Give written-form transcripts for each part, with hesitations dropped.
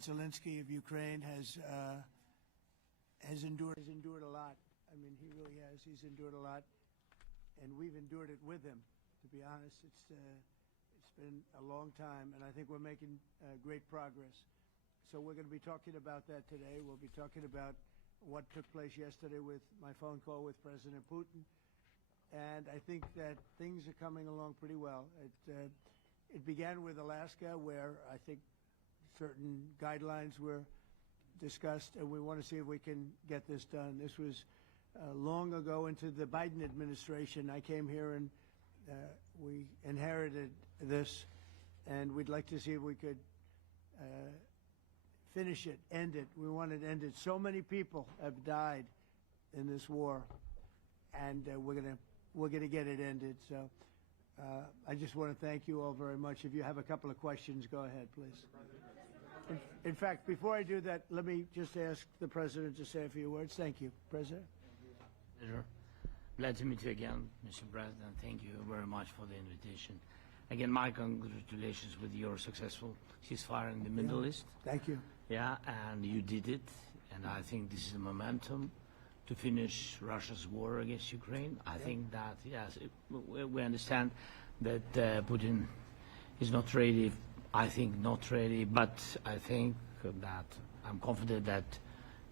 President Zelensky of Ukraine has endured a lot. I mean, he really has. He's endured a lot, and we've endured it with him. To be honest, it's been a long time, and I think we're making great progress. So we're going to be talking about that today. We'll be talking about what took place yesterday with my phone call with President Putin, and I think that things are coming along pretty well. It began with Alaska, where I think certain guidelines were discussed, and we want to see if we can get this done. This was long ago into the Biden administration. I came here and we inherited this, and we'd like to see if we could finish it, end it. We want it ended. So many people have died in this war, and we're gonna get it ended. So I just want to thank you all very much. If you have a couple of questions, go ahead, please. In fact, before I do that, let me just ask the President to say a few words. Thank you, President. Pleasure. Glad to meet you again, Mr. President. Thank you very much for the invitation. Again, my congratulations with your successful ceasefire in the Middle East. Thank you. Yeah, and you did it, and I think this is the momentum to finish Russia's war against Ukraine. I think that, yes, we understand that Putin is not ready. I think not ready, but I think that I'm confident that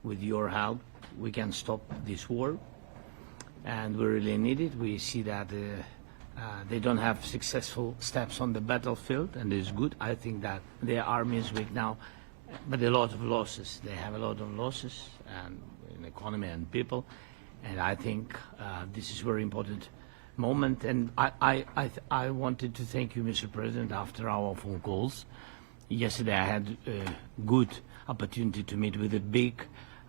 with your help we can stop this war, and we really need it. We see that they don't have successful steps on the battlefield, and it's good. I think that their army is weak now, but a lot of losses. They have a lot of losses, and in economy and people, and I think this is very important moment. And I wanted to thank you, Mr. President, after our phone calls. Yesterday I had a good opportunity to meet with the big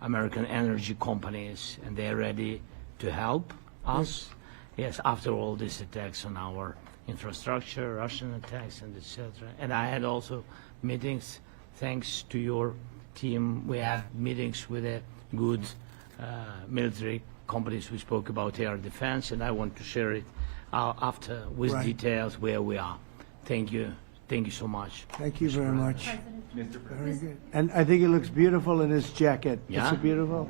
American energy companies, and they're ready to help us. Yes, after all these attacks on our infrastructure, Russian attacks, and etc. And I had also meetings, thanks to your team. We had meetings with a good military companies. We spoke about air defense, and I want to share it after with details where we are. Thank you. Thank you so much. Thank you Mr. very President. much. Mr. President. Very good. And I think it looks beautiful in his jacket. Yeah? It's a beautiful.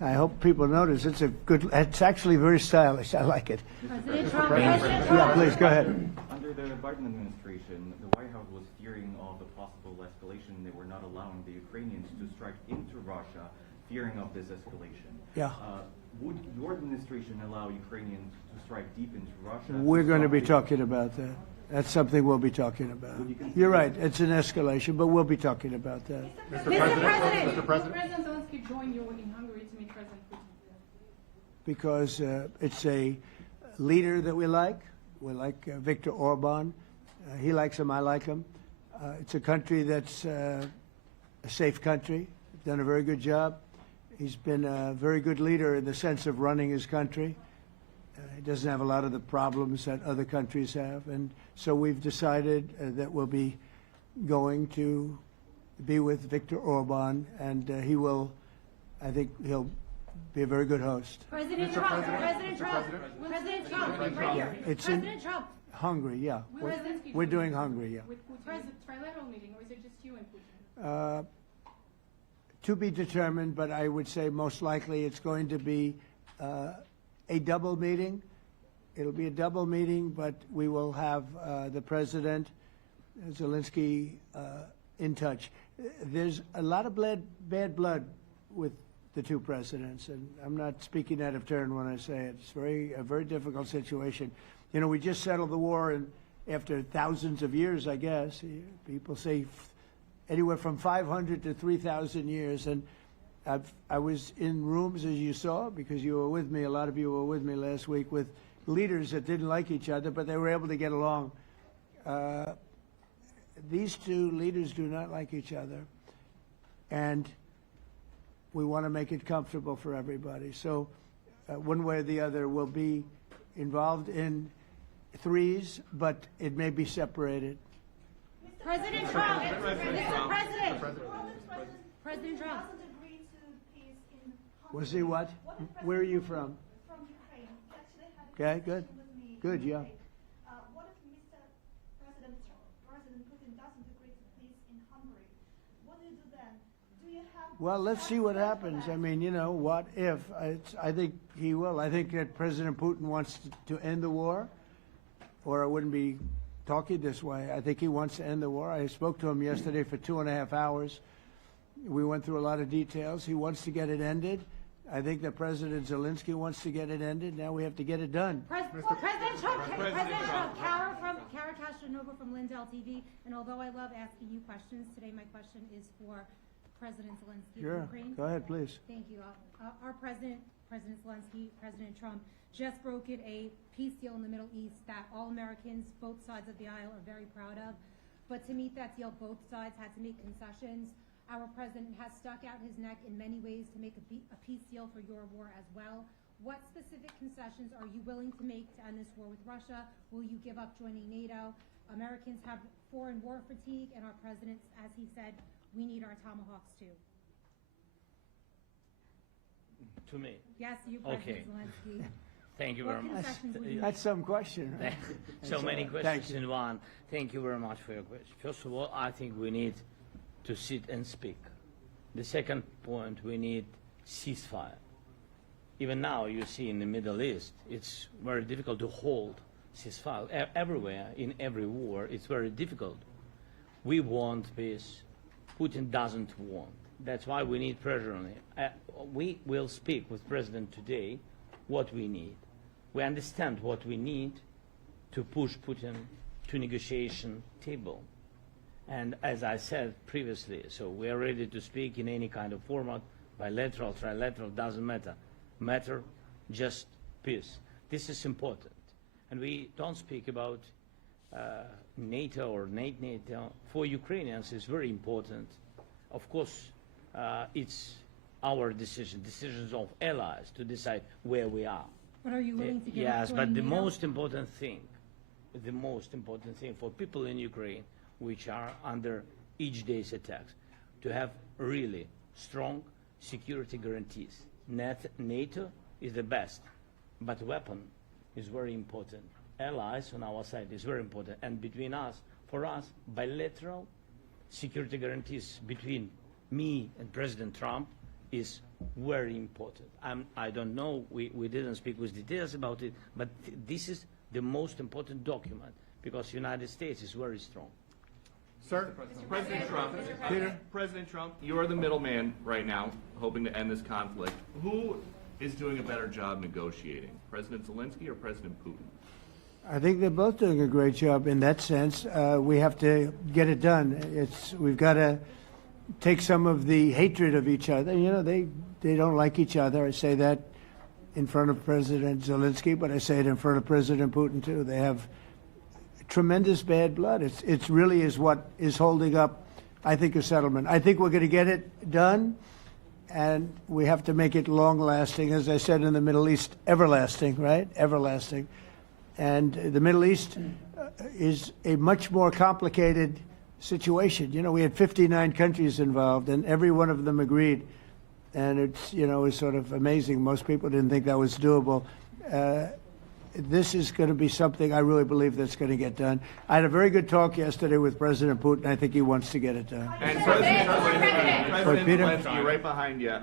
I hope people notice. It's a good. It's actually very stylish. I like it. President Trump. Yeah, please go ahead. Under the Biden administration, the White House was fearing of the possible escalation. They were not allowing the Ukrainians to strike into Russia, fearing of this escalation. Yeah. Would your administration allow Ukrainians to strike deep into Russia? We're going to be talking about that. That's something we'll be talking about. You're right. It's an escalation, but we'll be talking about that. Mr. President. Will President Zelensky join you in Hungary to meet President Putin? Because it's a leader that we like. We like Viktor Orban. He likes him. I like him. It's a country that's a safe country. Done a very good job. He's been a very good leader in the sense of running his country. He doesn't have a lot of the problems that other countries have. And so we've decided that we'll be going to be with Viktor Orban, and he will, I think he'll be a very good host. President Trump. President Trump. President Trump. It's in President Trump. Hungary, yeah. We're doing Hungary, yeah. With Putin. Trilateral meeting, or is it just you and Putin? To be determined, but I would say most likely it's going to be a double meeting. It'll be a double meeting, but we will have the President, Zelensky, in touch. There's a lot of bad blood with the two presidents, and I'm not speaking out of turn when I say it. It's a very difficult situation. You know, we just settled the war, and after thousands of years, I guess. People say anywhere from 500 to 3,000 years, and I was in rooms, as you saw, because you were with me, a lot of you were with me last week, with leaders that didn't like each other, but they were able to get along. These two leaders do not like each other, and we want to make it comfortable for everybody. So one way or the other, we'll be involved in threes, but it may be separated. President Trump. Mr. President. President Trump. Was he what? Where are you from? From Ukraine. Actually, Okay, good. Good, yeah. What if President Putin doesn't agree to peace in Hungary? What do you do then? Well, let's see what happens. I mean, you know, what if? I think he will. I think that President Putin wants to end the war, or I wouldn't be talking this way. I think he wants to end the war. I spoke to him yesterday for 2.5 hours. We went through a lot of details. He wants to get it ended. I think that President Zelensky wants to get it ended. Now we have to get it done. President Trump, Kara Castronova from Lindell TV. And although I love asking you questions, today my question is for President Zelensky Sure. of Ukraine. Go ahead, please. Thank you. Our President Zelensky, President Trump, just brokered a peace deal in the Middle East that all Americans, both sides of the aisle, are very proud of. But to meet that deal, both sides had to make concessions. Our president has stuck out his neck in many ways to make a peace deal for your war as well. What specific concessions are you willing to make to end this war with Russia? Will you give up joining NATO? Americans have foreign war fatigue, and our president, as he said, we need our tomahawks too. To me. Yes, you, Okay. President Zelensky. Thank you What very much. concessions will you make? That's some question, right? So many Thank questions you. in one. Thank you very much for your question. First of all, I think we need to sit and speak. The second point, we need ceasefire. Even now, you see in the Middle East, it's very difficult to hold ceasefire. Everywhere, in every war, it's very difficult. We want peace. Putin doesn't want. That's why we need pressure on him. We will speak with President today what we need. We understand what we need to push Putin to negotiation table. And as I said previously, so we are ready to speak in any kind of format, bilateral, trilateral, doesn't matter. Matter just peace. This is important. And we don't speak about NATO or NATO. For Ukrainians, it's very important. Of course, it's our decisions of allies to decide where we are. But are you willing to give up Yes, but joining the NATO? most important thing for people in Ukraine, which are under each day's attacks, to have really strong security guarantees. NATO is the best, but weapon is very important. Allies on our side is very important. And between us, for us, bilateral security guarantees between me and President Trump is very important. I don't know, we didn't speak with details about it, but this is the most important document because the United States is very strong. Sir, President Trump, you are the middleman right now, hoping to end this conflict. Who is doing a better job negotiating, President Zelensky or President Putin? I think they're both doing a great job in that sense. We have to get it done. We've got to take some of the hatred of each other. You know, they don't like each other. I say that in front of President Zelensky, but I say it in front of President Putin too. They have tremendous bad blood. It really is what is holding up, I think, a settlement. I think we're going to get it done, and we have to make it long-lasting. As I said in the Middle East, everlasting, right? Everlasting. And the Middle East is a much more complicated situation. You know, we had 59 countries involved, and every one of them agreed. And it's, you know, it's sort of amazing. Most people didn't think that was doable. This is going to be something I really believe that's going to get done. I had a very good talk yesterday with President Putin. I think he wants to get it done. And President Peter? Zelensky, right behind you.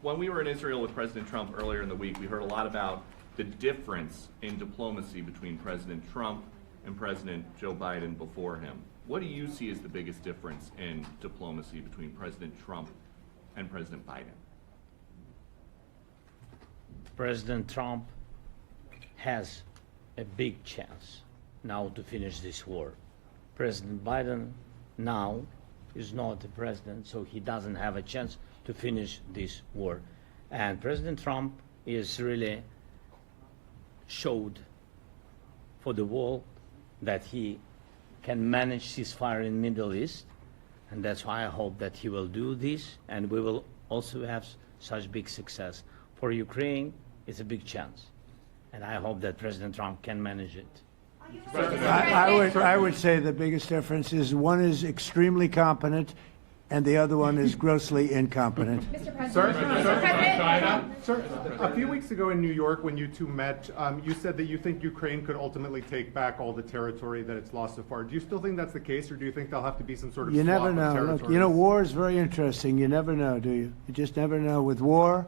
When we were in Israel with President Trump earlier in the week, we heard a lot about the difference in diplomacy between President Trump and President Joe Biden before him. What do you see as the biggest difference in diplomacy between President Trump and President Biden? President Trump has a big chance now to finish this war. President Biden now is not the president, so he doesn't have a chance to finish this war. And President Trump is really showed for the world that he can manage ceasefire in Middle East, and that's why I hope that he will do this, and we will also have such big success. For Ukraine, it's a big chance, and I hope that President Trump can manage it. I would say the biggest difference is one is extremely competent and the other one is grossly incompetent. Mr. President. Sir, Mr. President. Sir, a few weeks ago in New York, when you two met, you said that you think Ukraine could ultimately take back all the territory that it's lost so far. Do you still think that's the case, or do you think there'll have to be some sort of You swap never of know. territories? Look, you know, war is very interesting. You never know, do you? You just never know. With war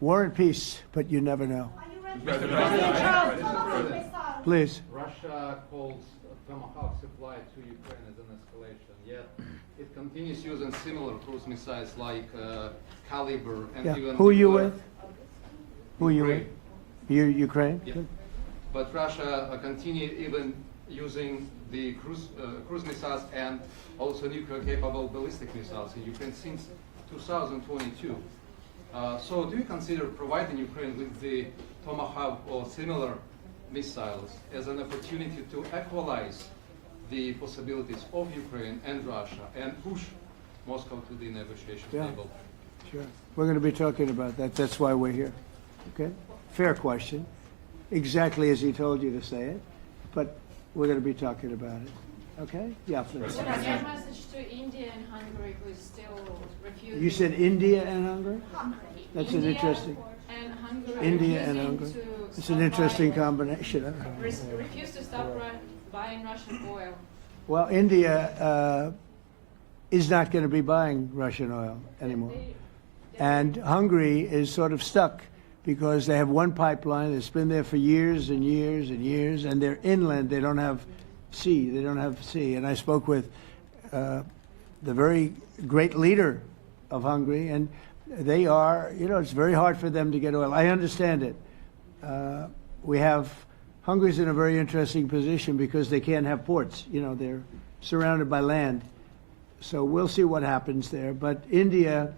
and peace, but you never know. Are you ready? President Missile. Please. Russia calls Tomahawk supply to Ukraine as an escalation, yet it continues using similar cruise missiles like Caliber and Yeah. even... Who are you with? Who are you with? Ukraine. You, Ukraine? Yeah. But Russia continue even using the cruise missiles and also nuclear-capable ballistic missiles in Ukraine since 2022. So do you consider providing Ukraine with the Tomahawk or similar missiles as an opportunity to equalize the possibilities of Ukraine and Russia and push Moscow to the negotiation Yeah. table? Sure. We're going to be talking about that. That's why we're here. Okay? Fair question. Exactly as he told you to say it. But we're going to be talking about it. Okay? Yeah, please. Mr. President. Message to India and Hungary, who is still refusing. You said India and Hungary? That's an India interesting. And Hungary. India and refusing Hungary. to It's an stop interesting buying- combination. Refuse to stop buying Russian oil. Well, India is not going to be buying Russian oil anymore. And Hungary is sort of stuck because they have one pipeline that's been there for years and years and years, and they're inland. They don't have sea. They don't have sea. And I spoke with the very great leader of Hungary, and they are, you know, it's very hard for them to get oil. I understand it. Hungary's in a very interesting position because they can't have ports. You know, they're surrounded by land. So we'll see what happens there. But India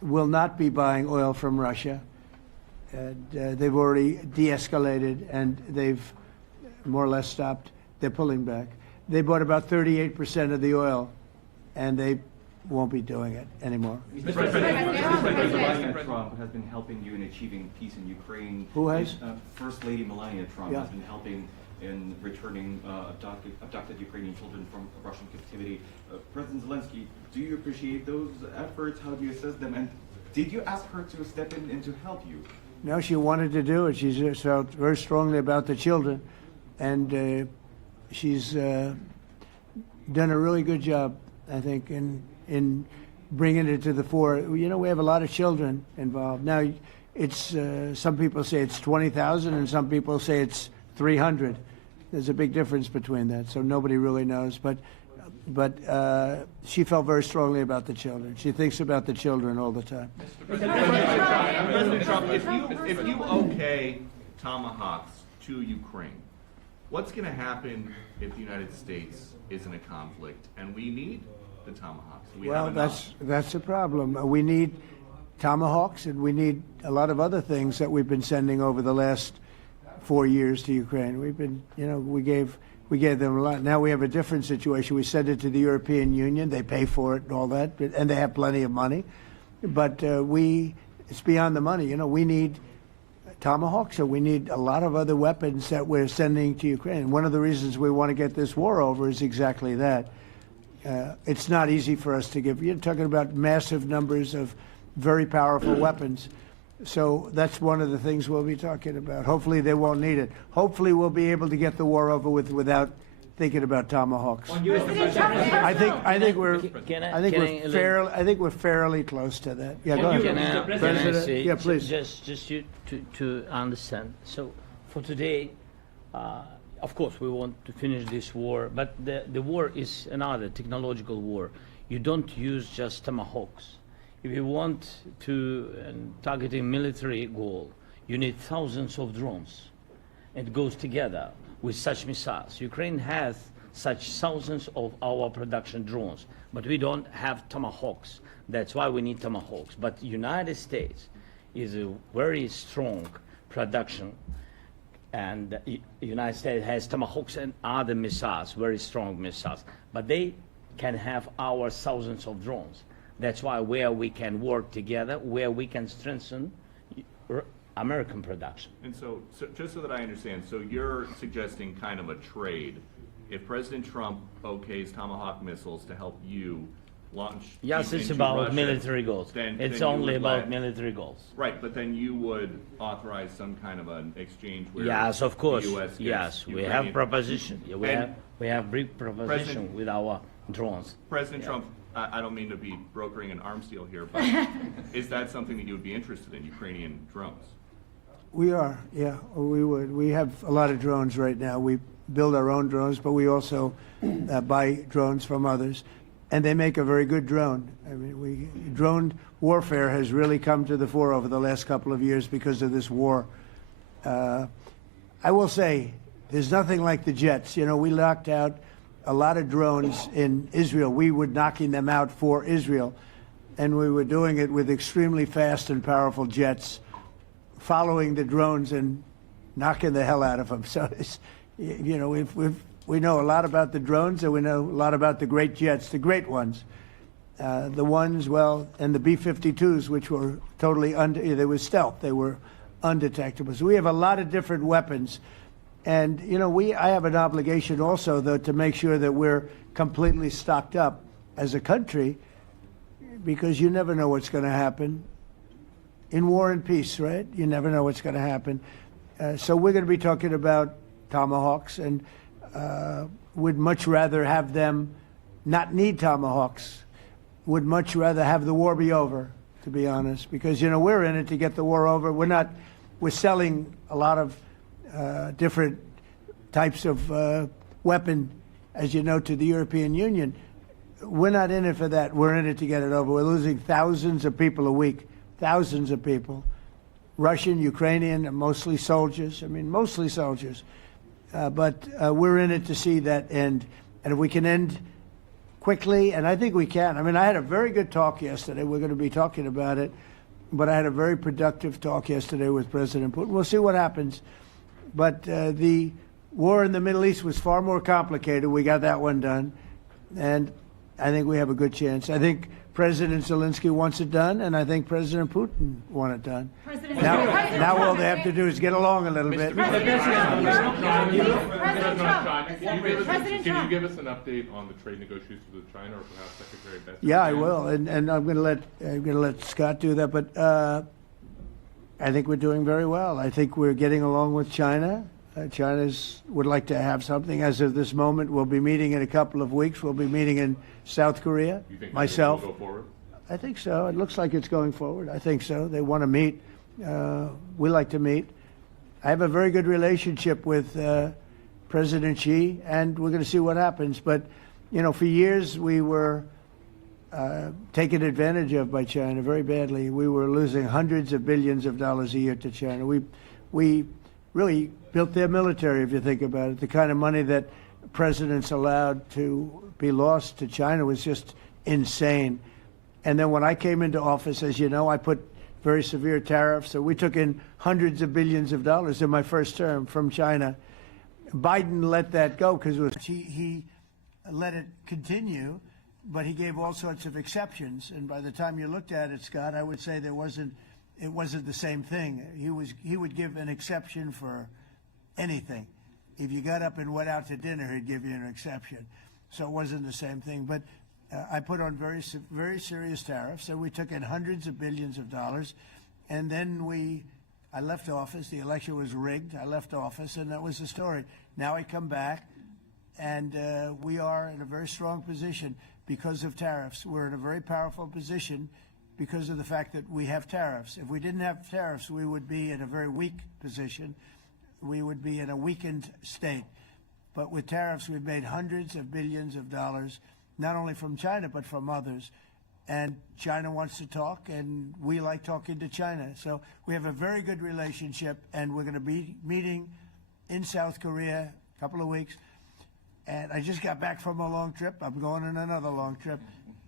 will not be buying oil from Russia. And they've already de-escalated, and they've more or less stopped. They're pulling back. They bought about 38% of the oil, and they won't be doing it anymore. Mr. President Trump has been helping you in achieving peace in Ukraine. Who has? First Lady Melania Trump Yeah. has been helping in returning abducted Ukrainian children from Russian captivity. President Zelensky, do you appreciate those efforts? How do you assess them? And did you ask her to step in to help you? No, she wanted to do it. She felt very strongly about the children, and she's done a really good job, I think, in bringing it to the fore. You know, we have a lot of children involved. Now, it's some people say it's 20,000, and some people say it's 300. There's a big difference between that, so nobody really knows. But she felt very strongly about the children. She thinks about the children all the time. President Trump, if you okay Tomahawks to Ukraine, what's going to happen if the United States is in a conflict and we need the Tomahawks? Well, that's a problem. We need Tomahawks, and we need a lot of other things that we've been sending over the last 4 years to Ukraine. We've been, you know, we gave them a lot. Now we have a different situation. We send it to the European Union. They pay for it and all that, and they have plenty of money. But it's beyond the money. You know, we need Tomahawks, and we need a lot of other weapons that we're sending to Ukraine. One of the reasons we want to get this war over is exactly that. It's not easy for us to give. You're talking about massive numbers of very powerful weapons. So that's one of the things we'll be talking about. Hopefully they won't need it. Hopefully we'll be able to get the war over with without thinking about Tomahawks. I think we're fairly close to that. Yeah, go ahead. Can I say, Yeah, please. just you to understand. So for today, of course, we want to finish this war, but the war is another technological war. You don't use just Tomahawks. If you want to target a military goal, you need thousands of drones. It goes together with such missiles. Ukraine has such thousands of our production drones, but we don't have Tomahawks. That's why we need Tomahawks. But United States is a very strong production, and the United States has Tomahawks and other missiles, very strong missiles, but they can have our thousands of drones. That's why where we can work together, where we can strengthen American production. And so just so that I understand, so you're suggesting kind of a trade. If President Trump okays Tomahawk missiles to help you, launch Yes, it's into about Russia, military goals. then It's you only would about let- military goals. Right, but then you would authorize some kind of an exchange where Yes, of course. the U.S. gets Yes, we Ukrainian- have proposition. Yeah, And we have big proposition President- with our drones. President Yeah. Trump, I don't mean to be brokering an arms deal here, but is that something that you would be interested in, Ukrainian drones? We are, yeah, we would. We have a lot of drones right now. We build our own drones, but we also buy drones from others, and they make a very good drone. I mean, drone warfare has really come to the fore over the last couple of years because of this war. I will say, there's nothing like the jets. You know, we knocked out a lot of drones in Israel. We were knocking them out for Israel, and we were doing it with extremely fast and powerful jets, following the drones and knocking the hell out of them. So, it's, you know, we know a lot about the drones, and we know a lot about the great jets, the great ones. The ones, well, and the B-52s, which were totally they were stealth. They were undetectable. So we have a lot of different weapons. And, you know, I have an obligation also, though, to make sure that we're completely stocked up as a country, because you never know what's going to happen. In war and peace, right? You never know what's going to happen. So we're going to be talking about Tomahawks, and would much rather have them not need Tomahawks. Would much rather have the war be over, to be honest, because, you know, we're in it to get the war over. We're selling a lot of different types of weapon, as you know, to the European Union. We're not in it for that. We're in it to get it over. We're losing thousands of people a week, thousands of people, Russian, Ukrainian, and mostly soldiers. I mean, mostly soldiers. But we're in it to see that end. And if we can end quickly, and I think we can. I mean, I had a very good talk yesterday. We're going to be talking about it. But I had a very productive talk yesterday with President Putin. We'll see what happens. But the war in the Middle East was far more complicated. We got that one done. And I think we have a good chance. I think President Zelensky wants it done, and I think President Putin wants it done. Now all they have to do is get along a little bit. President Trump. Can you give us an update on the trade negotiations with China, or perhaps Secretary Bessent? Yeah, I will, and I'm going to let Scott do that. But I think we're doing very well. I think we're getting along with China. China would like to have something. As of this moment, we'll be meeting in a couple of weeks. We'll be meeting in South Korea. You think myself. will go forward? I think so. It looks like it's going forward. I think so. They want to meet. We like to meet. I have a very good relationship with President Xi, and we're going to see what happens. But, you know, for years we were taken advantage of by China very badly. We were losing hundreds of billions of dollars a year to China. We really built their military, if you think about it. The kind of money that presidents allowed to be lost to China was just insane. And then when I came into office, as you know, I put very severe tariffs. So we took in hundreds of billions of dollars in my first term from China. Biden let that go because he let it continue, but he gave all sorts of exceptions. And by the time you looked at it, Scott, I would say it wasn't the same thing. He would give an exception for anything. If you got up and went out to dinner, he'd give you an exception. So it wasn't the same thing. But I put on very serious tariffs, and we took in hundreds of billions of dollars. And then I left office. The election was rigged. I left office, and that was the story. Now I come back, and we are in a very strong position because of tariffs. We're in a very powerful position because of the fact that we have tariffs. If we didn't have tariffs, we would be in a very weak position. We would be in a weakened state. But with tariffs, we've made hundreds of billions of dollars, not only from China, but from others. And China wants to talk, and we like talking to China. So we have a very good relationship, and we're going to be meeting in South Korea a couple of weeks. And I just got back from a long trip. I'm going on another long trip.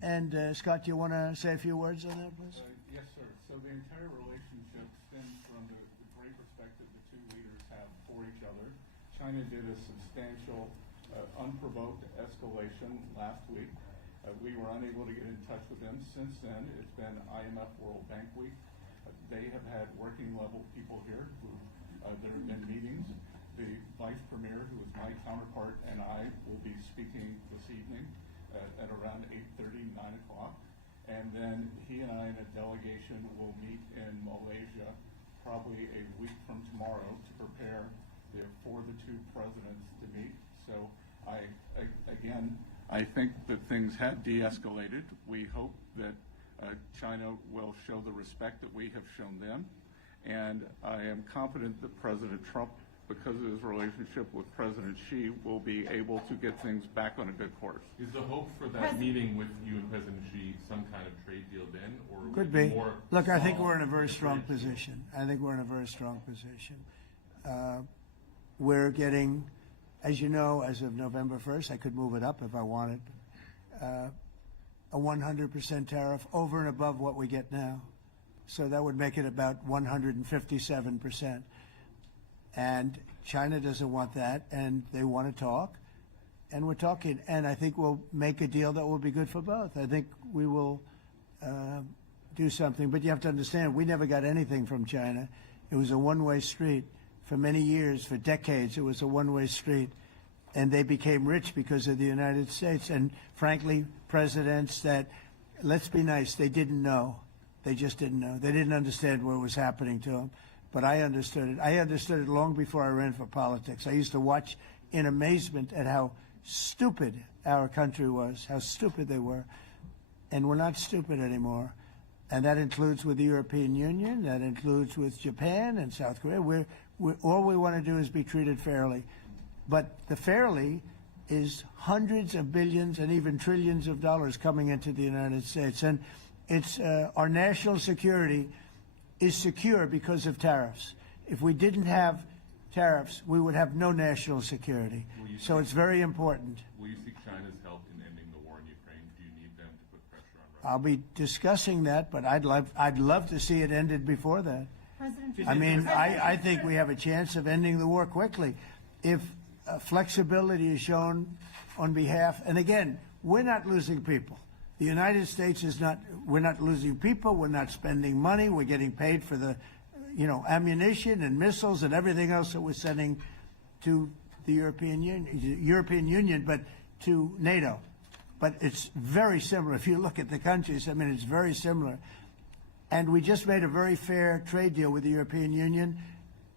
And Scott, you want to say a few words on that, please? Yes, sir. So the entire relationship stems from the great respect that the two leaders have for each other. China did a substantial, unprovoked escalation last week. We were unable to get in touch with them. Since then, it's been IMF World Bank Week. They have had working level people here who there have been meetings. The Vice Premier, who is my counterpart, and I will be speaking this evening. at around 8:30, 9 o'clock. And then he and I and a delegation will meet in Malaysia probably a week from tomorrow to prepare for the two presidents to meet. So I think that things have de-escalated. We hope that China will show the respect that we have shown them. And I am confident that President Trump, because of his relationship with President Xi, will be able to get things back on a good course. Is the hope for that meeting with you and President Xi some kind of trade deal then, or would Could it be. more Look, I think small we're in a very strong trade deal? position. I think we're in a very strong position. We're getting, as you know, as of November 1st, I could move it up if I wanted, a 100% tariff over and above what we get now. So that would make it about 157%. And China doesn't want that, and they want to talk, and we're talking. And I think we'll make a deal that will be good for both. I think we will do something. But you have to understand, we never got anything from China. It was a one-way street. For many years, for decades, it was a one-way street. And they became rich because of the United States. And frankly, presidents that, let's be nice, they didn't know. They just didn't know. They didn't understand what was happening to them. But I understood it. I understood it long before I ran for politics. I used to watch in amazement at how stupid our country was, how stupid they were. And we're not stupid anymore. And that includes with the European Union. That includes with Japan and South Korea. All we want to do is be treated fairly. But the fairly is hundreds of billions and even trillions of dollars coming into the United States. And it's our national security is secure because of tariffs. If we didn't have tariffs, we would have no national security. So it's very important. Will you seek China's help in ending the war in Ukraine? Do you need them to put pressure on Russia? I'll be discussing that, but I'd love to see it ended before that. I mean, I think we have a chance of ending the war quickly if flexibility is shown on behalf. And again, we're not losing people. The United States is not. We're not losing people. We're not spending money. We're getting paid for the, ammunition and missiles and everything else that we're sending to the European Union, but to NATO. But it's very similar. If you look at the countries, I mean, it's very similar. And we just made a very fair trade deal with the European Union,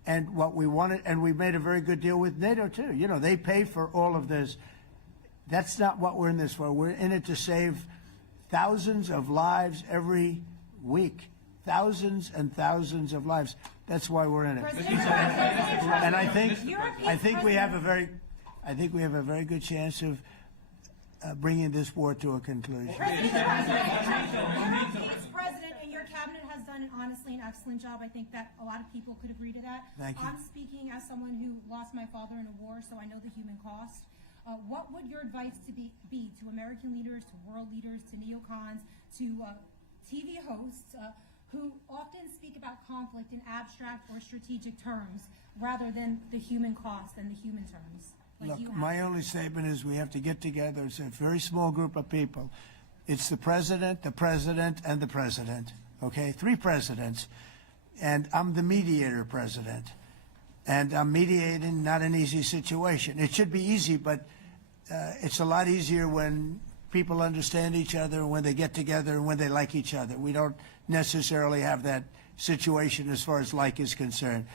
and what we wanted, and we made a very good deal with NATO too. They pay for all of this. That's not what we're in this for. We're in it to save thousands of lives every week. Thousands and thousands of lives. That's why we're in it. And I think we have a very good chance of bringing this war to a conclusion. President, and your cabinet has done honestly an excellent job. I think that a lot of people could agree to that. Thank you. I'm speaking as someone who lost my father in a war, so I know the human cost. What would your advice be to American leaders, to world leaders, to neocons, to TV hosts who often speak about conflict in abstract or strategic terms rather than the human cost and the human terms? Look, my only statement is we have to get together. It's a very small group of people. It's the president, and the president. Okay, 3 presidents. And I'm the mediator president. And I'm mediating not an easy situation. It should be easy, but it's a lot easier when people understand each other, when they get together, and when they like each other. We don't necessarily have that situation as far as like is concerned.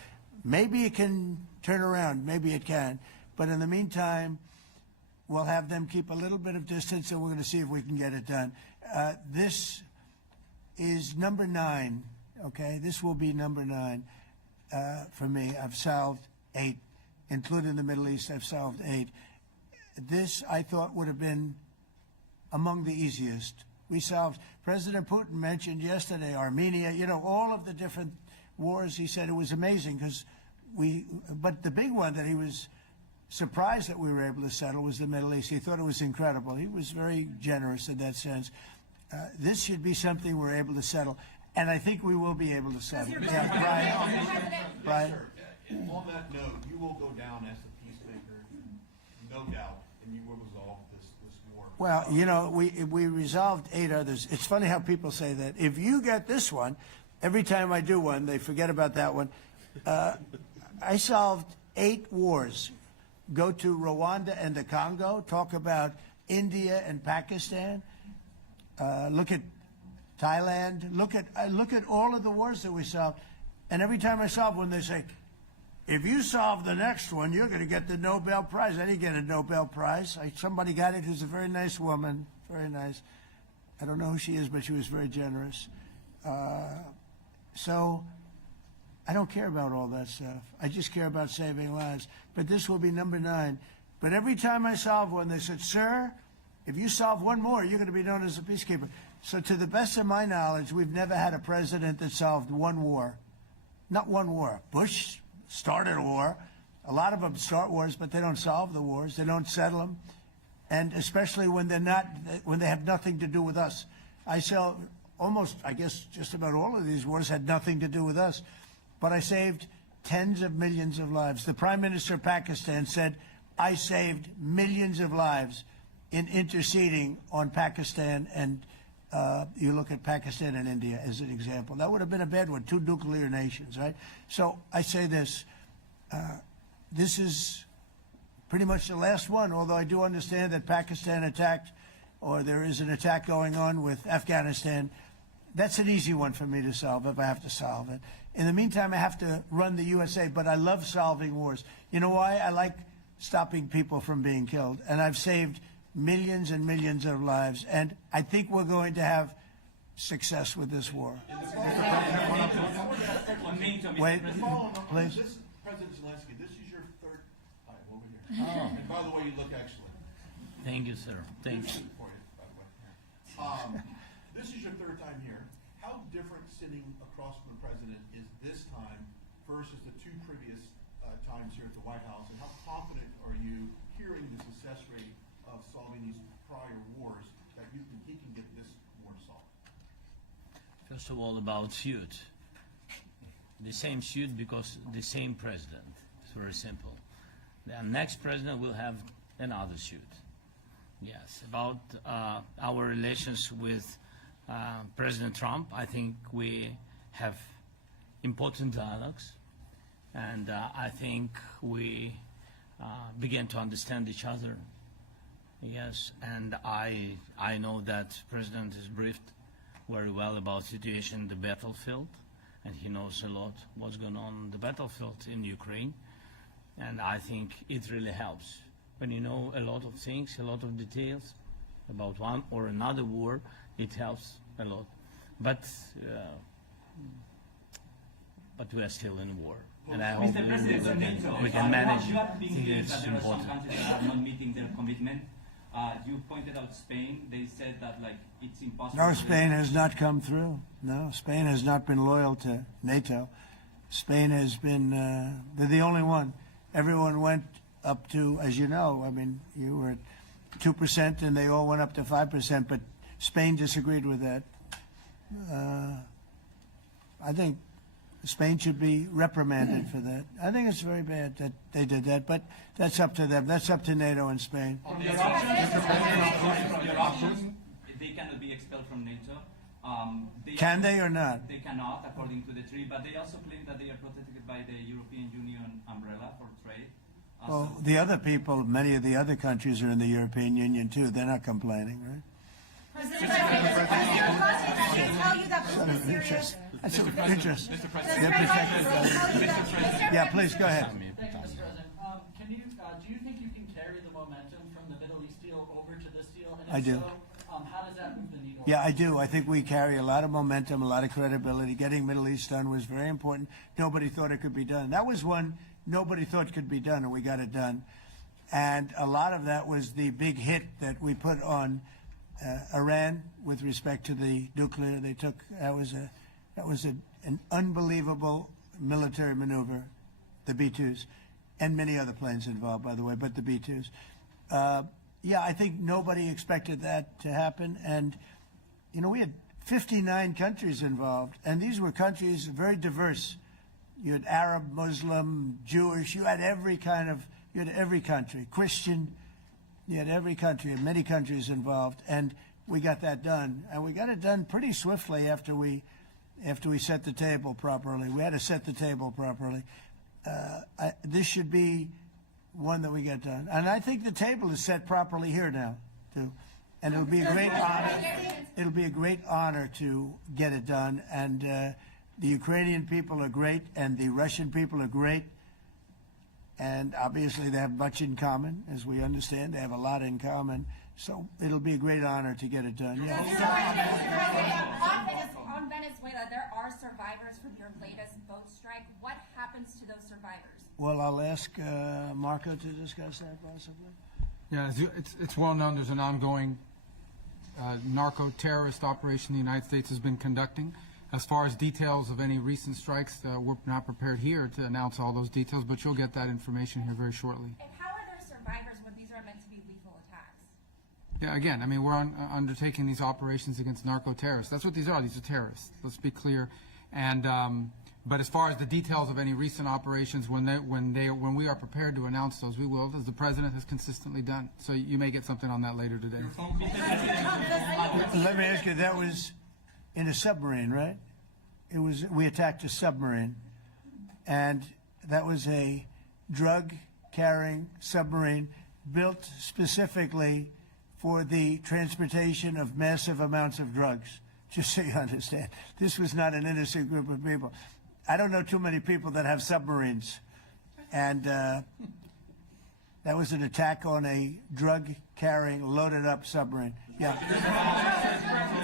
Maybe it can turn around. Maybe it can. But in the meantime, we'll have them keep a little bit of distance, and we're going to see if we can get it done. This is number 9, okay? This will be number 9 for me. I've solved 8, including the Middle East. I've solved 8. This, I thought, would have been among the easiest. We solved, President Putin mentioned yesterday Armenia, all of the different wars. He said it was amazing because but the big one that he was surprised that we were able to settle was the Middle East. He thought it was incredible. He was very generous in that sense. This should be something we're able to settle, and I think we will be able to settle. Yeah, Brian. On that note, you will go down as the peacemaker, no doubt, and you will resolve this war. Well, we resolved 8 others. It's funny how people say that. If you get this one, every time I do one, they forget about that one. I solved 8 wars. Go to Rwanda and the Congo, talk about India and Pakistan. Look at Thailand. Look at all of the wars that we solved. And every time I solve one, they say, if you solve the next one, you're going to get the Nobel Prize. I didn't get a Nobel Prize. Somebody got it who's a very nice woman. Very nice. I don't know who she is, but she was very generous. So I don't care about all that stuff. I just care about saving lives. But this will be number 9. But every time I solve one, they said, sir, if you solve one more, you're going to be known as a peacekeeper. So to the best of my knowledge, we've never had a president that solved one war. Not one war. Bush started a war. A lot of them start wars, but they don't solve the wars. They don't settle them. And especially when they have nothing to do with us. I guess just about all of these wars had nothing to do with us. But I saved tens of millions of lives. The Prime Minister of Pakistan said, I saved millions of lives in interceding on Pakistan, and you look at Pakistan and India as an example. That would have been a bad one, 2 nuclear nations, right? So I say this, this is pretty much the last one, although I do understand that Pakistan attacked, or there is an attack going on with Afghanistan. That's an easy one for me to solve if I have to solve it. In the meantime, I have to run the USA, but I love solving wars. You know why? I like stopping people from being killed, and I've saved millions and millions of lives, and I think we're going to have success with this war. Wait, please. This, President Zelensky, this is your 3rd time over here. Oh. And by the way, you look excellent. Thank you, sir. Thank you. For you, by the way. This is your 3rd time here. How different sitting across from the president is this time versus the 2 previous times here at the White House, and how confident are you hearing the success rate of solving these prior wars that he can get this war solved? First of all, about suit. The same suit because the same president. It's very simple. The next president will have another suit. Yes. About our relations with President Trump, I think we have important dialogues, and I think we begin to understand each other. Yes, and I know that President is briefed very well about the situation in the battlefield, and he knows a lot what's going on in the battlefield in Ukraine, and I think it really helps. When you know a lot of things, a lot of details about one or another war, it helps a lot. But we are still in war. And I hope we can manage. You have been hearing It's that there are some important. countries that are not meeting their commitment. You pointed out Spain. They said that it's impossible. No, Spain has not come through. No, Spain has not been loyal to NATO. Spain has been, they're the only one. Everyone went up to, as you know, I mean, you were at 2% and they all went up to 5%, but Spain disagreed with that. I think Spain should be reprimanded for that. I think it's very bad that they did that, but that's up to them. That's up to NATO and Spain. From your options, they cannot be expelled from NATO. Can they or not? They cannot, according to the treaty, but they also claim that they are protected by the European Union umbrella for trade. Well, the other people, many of the other countries are in the European Union too. They're not complaining, right? President, tell you that Putin is serious. That's of interest. Mr. They're protected. Yeah, please go ahead. Thank you, Mr. President. Do you think you can carry the momentum from the Middle East deal over to this deal? And if I do. So, how does that move the needle? Yeah, I do. I think we carry a lot of momentum, a lot of credibility. Getting Middle East done was very important. Nobody thought it could be done. That was one nobody thought could be done, and we got it done. And a lot of that was the big hit that we put on Iran with respect to the nuclear. They took that was an unbelievable military maneuver, the B-2s, and many other planes involved, by the way, but the B-2s. Yeah, I think nobody expected that to happen. And, you know, we had 59 countries involved, and these were countries very diverse. You had Arab, Muslim, Jewish, you had every country, Christian, you had every country, and many countries involved, and we got that done. And we got it done pretty swiftly after we set the table properly. We had to set the table properly. This should be one that we get done. And I think the table is set properly here now, to. And it'll be a great honor. It'll be a great honor to get it done. And the Ukrainian people are great, and the Russian people are great. And obviously they have much in common, as we understand. They have a lot in common. So it'll be a great honor to get it done. Yeah. On Venezuela, there are survivors from your latest boat strike. What happens to those survivors? Well, I'll ask Marco to discuss that possibly. Yeah, it's well known there's an ongoing narco-terrorist operation the United States has been conducting. As far as details of any recent strikes, we're not prepared here to announce all those details, but you'll get that information here very shortly. And how are there survivors when these are meant to be lethal attacks? Yeah, again, I mean, we're undertaking these operations against narco-terrorists. That's what these are. These are terrorists. Let's be clear. And but as far as the details of any recent operations, when we are prepared to announce those, we will, as the president has consistently done. So you may get something on that later today. Let me ask you, that was in a submarine, right? We attacked a submarine, and that was a drug-carrying submarine built specifically for the transportation of massive amounts of drugs, just so you understand. This was not an innocent group of people. I don't know too many people that have submarines, and that was an attack on a drug-carrying, loaded-up submarine. Yeah.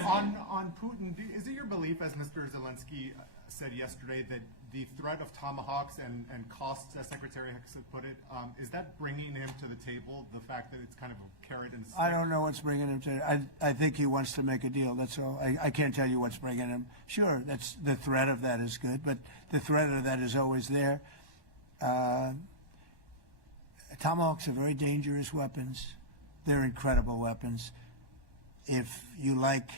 On Putin, is it your belief, as Mr. Zelensky said yesterday, that the threat of tomahawks and costs, as Secretary Hicks had put it, is that bringing him to the table, the fact that it's kind of a carrot and stick? I don't know what's bringing him to I think he wants to make a deal, that's all. I can't tell you what's bringing him. Sure, that's the threat of that is good, but the threat of that is always there. Tomahawks are very dangerous weapons. They're incredible weapons. If you like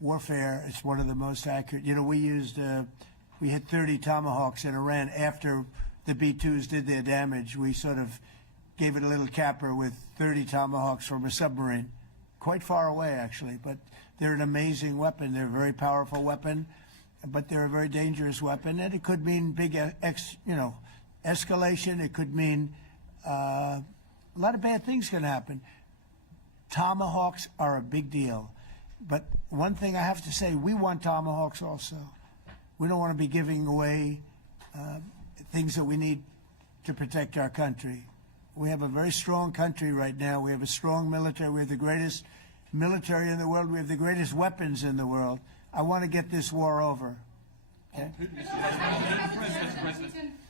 warfare, it's one of the most accurate. You know, we hit 30 Tomahawks in Iran after the B-2s did their damage. We sort of gave it a little capper with 30 Tomahawks from a submarine, quite far away actually, but they're an amazing weapon. They're a very powerful weapon, but they're a very dangerous weapon, and it could mean big, escalation. It could mean a lot of bad things can happen. Tomahawks are a big deal. But one thing I have to say, we want Tomahawks also. We don't want to be giving away things that we need to protect our country. We have a very strong country right now. We have a strong military. We have the greatest military in the world. We have the greatest weapons in the world. I want to get this war over. Okay?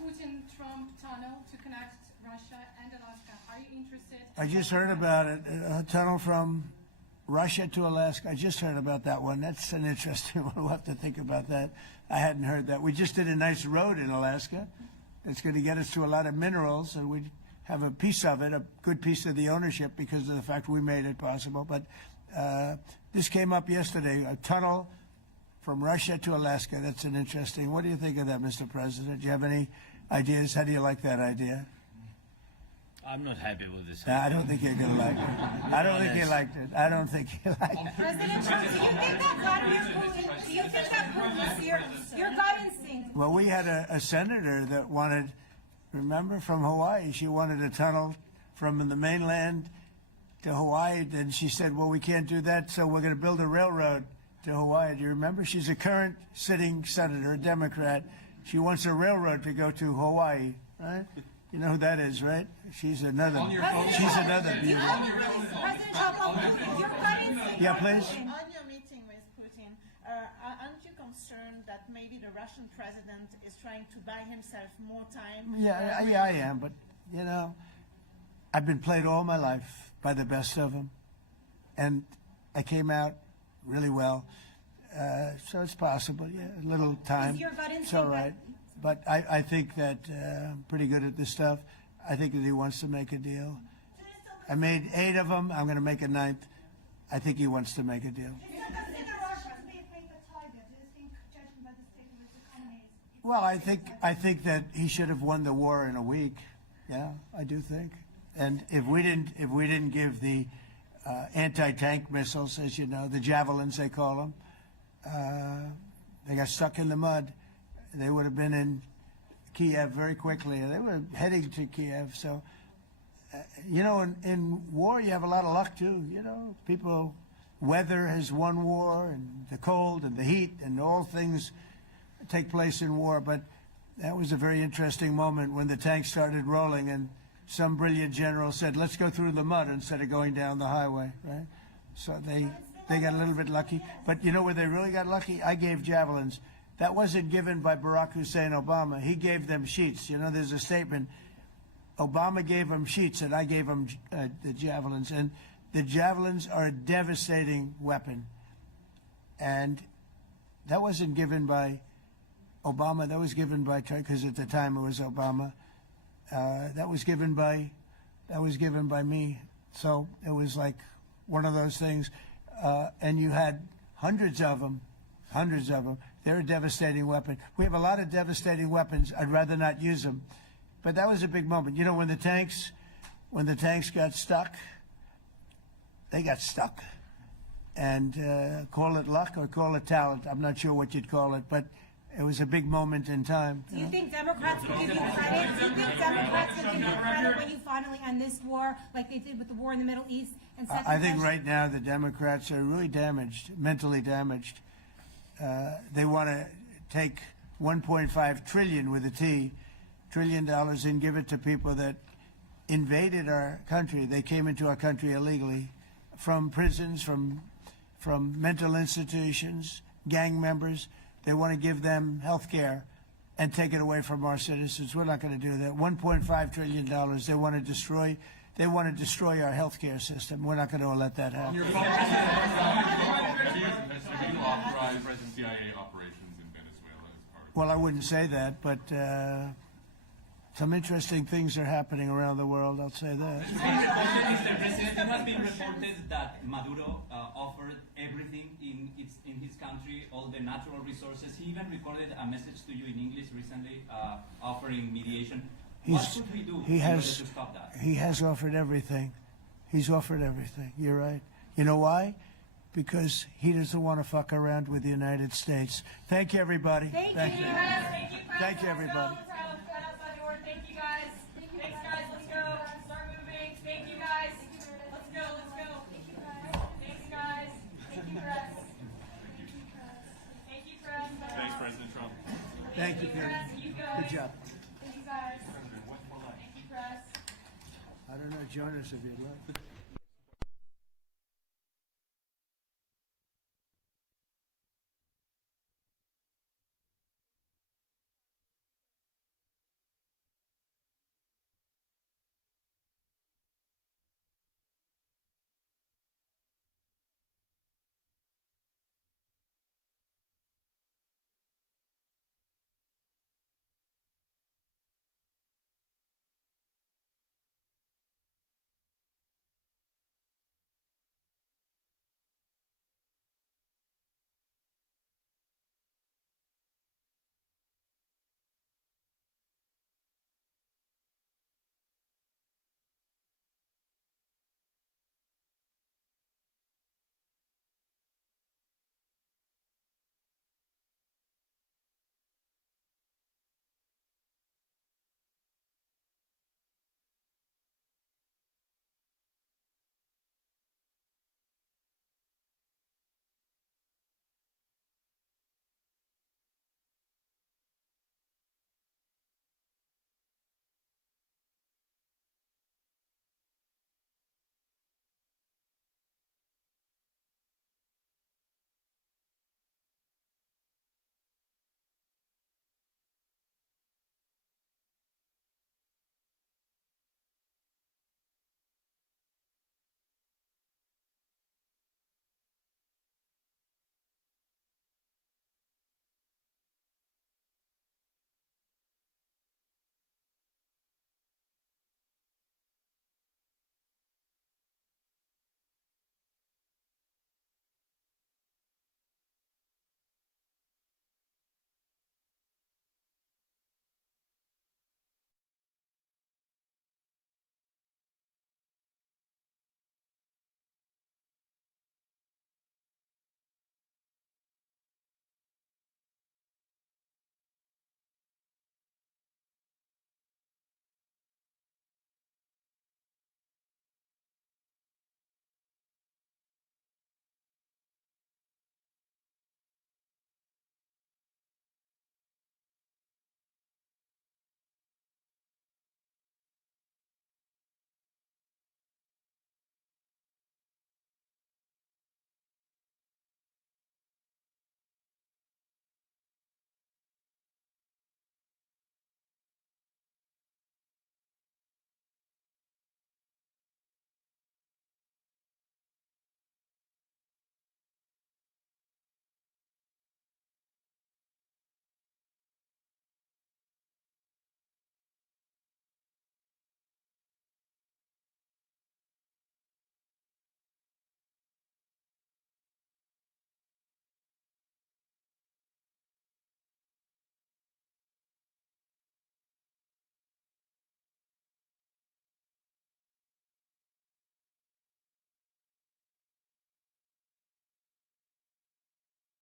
Putin-Trump tunnel to connect Russia and Alaska. Are you interested? I just heard about it. A tunnel from Russia to Alaska. I just heard about that one. That's an interesting one. We'll have to think about that. I hadn't heard that. We just did a nice road in Alaska. It's going to get us to a lot of minerals, and we have a piece of it, a good piece of the ownership because of the fact we made it possible. But this came up yesterday, a tunnel from Russia to Alaska. That's an interesting. What do you think of that, Mr. President? Do you have any ideas? How do you like that idea? I'm not happy with this. I don't think you're going to like it. I don't think you liked it. I don't think you liked it. President Trump, do you think that Vladimir Putin, do you think that Putin is your gut instinct? Well, we had a senator that wanted, remember, from Hawaii, she wanted a tunnel from the mainland to Hawaii. Then she said, well, we can't do that, so we're going to build a railroad to Hawaii. Do you remember? She's a current sitting senator, a Democrat. She wants a railroad to go to Hawaii, right? You know who that is, right? She's another beauty. President Trump, your gut instinct. Yeah, please. On your meeting with Putin, aren't you concerned that maybe the Russian president is trying to buy himself more time? Yeah, I am, but, you know, I've been played all my life by the best of them, and I came out really well. So it's possible, yeah, a little time. Is your gut It's instinct all right. But I think that I'm pretty good at this stuff. I think that he wants to make a deal. I made 8 of them. I'm going to make a 9th. I think he wants to make a deal. Well, I think that he should have won the war in a week. Yeah, I do think. And if we didn't give the anti-tank missiles, as you know, the javelins they call them, they got stuck in the mud. They would have been in Kiev very quickly. They were heading to Kiev. So you know, in war you have a lot of luck too. You know, weather has won war, and the cold and the heat and all things take place in war. But that was a very interesting moment when the tanks started rolling and some brilliant general said, let's go through the mud instead of going down the highway, right? So they got a little bit lucky. But you know where they really got lucky? I gave javelins. That wasn't given by Barack Hussein Obama. He gave them sheets. You know, there's a statement. Obama gave them sheets and I gave them the javelins. And the javelins are a devastating weapon. And that wasn't given by Obama. That was given by, because at the time it was Obama. That was given by me. So it was like one of those things. And you had hundreds of them. They're a devastating weapon. We have a lot of devastating weapons. I'd rather not use them. But that was a big moment. You know, when the tanks got stuck, they got stuck. And call it luck or call it talent. I'm not sure what you'd call it, but it was a big moment in time. Do you think Democrats will give you credit? Do you think Democrats will give you credit when you finally end this war, like they did with the war in the Middle East? And I think right now the Democrats are really damaged, mentally damaged. They want to take $1.5 trillion with a T, $1 trillion and give it to people that invaded our country. They came into our country illegally from prisons, from mental institutions, gang members. They want to give them health care and take it away from our citizens. We're not going to do that. $1.5 trillion. They want to destroy our health care system. We're not going to let that happen. You authorize CIA operations in Venezuela as part of. Well, I wouldn't say that, but some interesting things are happening around the world, I'll say that. Mr. President, it has been reported that Maduro offered everything in his country, all the natural resources. He even recorded a message to you in English recently, offering mediation. What should we do in order to stop that? He has offered everything. He's offered everything. You're right. You know why? Because he doesn't want to fuck around with the United States. Thank you, everybody. Thank you. Thank you, everybody. Thank you, guys. Thanks, guys. Let's go. Start moving. Thank you, guys. Let's go. Thank you, guys. Thanks, guys. Thank you, press. Thank you, press. Thanks, President Trump. Thank you, Kevin. Good job. Thank you, guys. Thank you, press. I don't know, join us if you'd like.